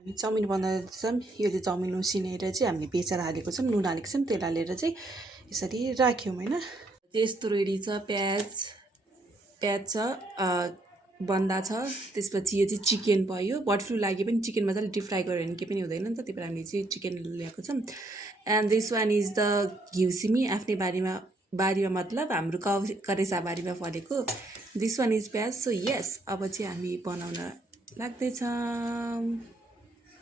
हामी चाउमिन बनाउँदैछौँ। यो चाहिँ चाउमिन उसिनेर चाहिँ हामीले बेचेर हालेको छौँ, नुन हालेको छौँ, तेल हालेर चाहिँ यसरी राख्यौँ होइन। यस्तो रेडी छ। प्याज छ, बन्दा छ, त्यसपछि यो चाहिँ चिकन भयो। बर्ड फ्लू लाग्यो भने चिकन मजाले डिप फ्राई गऱ्यो भने केही पनि हुँदैन नि त, त्यही भएर हामीले चाहिँ चिकन ल्याएको छौँ। And this one is the घिउसिमी, आफ्नै बारीमा मतलब हाम्रो करेसा बारीमा फलेको। दिस वान इज प्याज। सो यस, अब चाहिँ हामी बनाउन लाग्दैछौँ।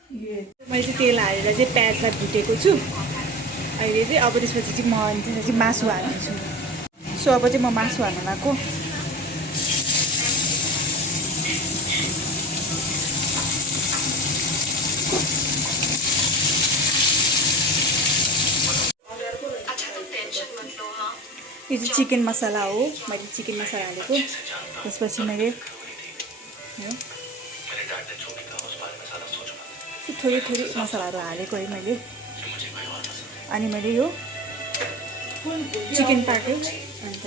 मैले चाहिँ तेल हालेर चाहिँ प्याजलाई भुटेको छु अहिले चाहिँ। अब त्यसपछि चाहिँ म चाहिँ मासु हाल्नेछु। सो अब चाहिँ म मासु हाल्न लाग्छु। यो चाहिँ चिकन मसला हो, मैले चिकन मसला हालेको। त्यसपछि मैले थोरै थोरै मसलाहरू हालेको है मैले। अनि मैले यो चिकन पार्ट अन्त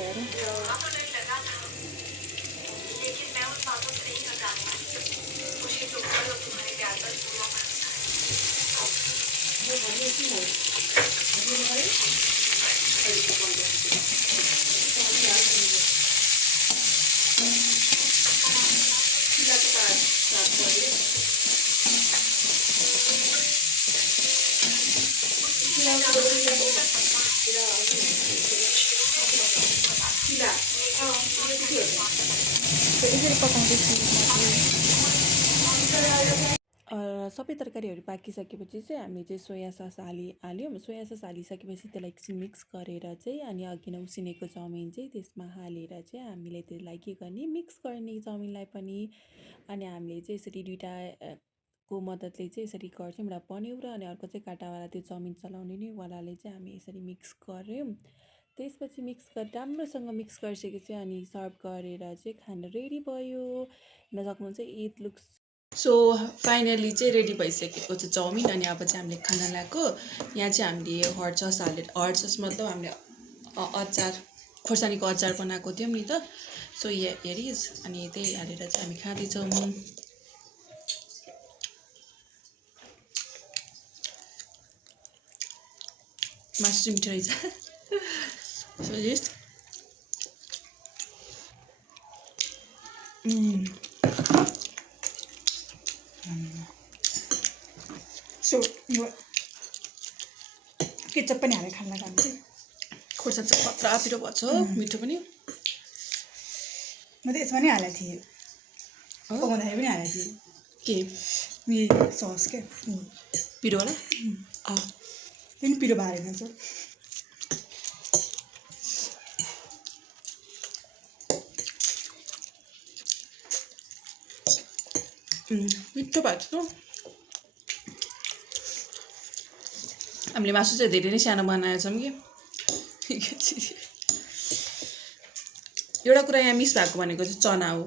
यसरी पकाउँदैछु। सबै तरकारीहरू पाकिसकेपछि चाहिँ हामीले चाहिँ सोया सस हाल्यौँ। सोया सस हालिसकेपछि त्यसलाई एकछिन मिक्स गरेर चाहिँ अनि अघि नै उसिनेको चाउमिन चाहिँ त्यसमा हालेर चाहिँ हामीले त्यसलाई के गर्ने, मिक्स गर्ने चाउमिनलाई पनि। अनि हामीले चाहिँ यसरी दुइटाको मद्दतले चाहिँ यसरी गर्छौँ। एउटा पन्यु र अनि अर्को चाहिँ काँटावाला त्यो चाउमिन चलाउने नै वालाले चाहिँ हामी यसरी मिक्स गऱ्यौँ। त्यसपछि मिक्स राम्रोसँग मिक्स गरिसकेपछि अनि सर्भ गरेर चाहिँ खाना रेडी भयो। हेर्न सक्नुहुन्छ, इट लुक्स। सो फाइनली चाहिँ रेडी भइसकेको छ चाउमिन। अनि अब चाहिँ हामीले खाना ल्याएको। यहाँ चाहिँ हामीले हट सस मतलब हामीले अचार, खोर्सानीको अचार बनाएको थियौँ नि त। सो हेरिस्, अनि त्यही हालेर चाहिँ हामी खाँदैछौँ। मासु चाहिँ मिठो रहेछ। सो यस सो यो केचप पनि हालेर खान लाग्यो चाहिँ। खोर्सानी चाहिँ खतरा पिरो भएको छ, मिठो पनि। म त यसमा नै हालेको थिएँ, पकाउँदाखेरि पनि हालेको थिएँ। के सस क्या पिरोवाला? पनि पिरो भएर जान्छ। मिठो भएको छ। हामीले मासु चाहिँ धेरै नै सानो बनाएछौँ कि। एउटा कुरा यहाँ मिस भएको भनेको चाहिँ चना हो।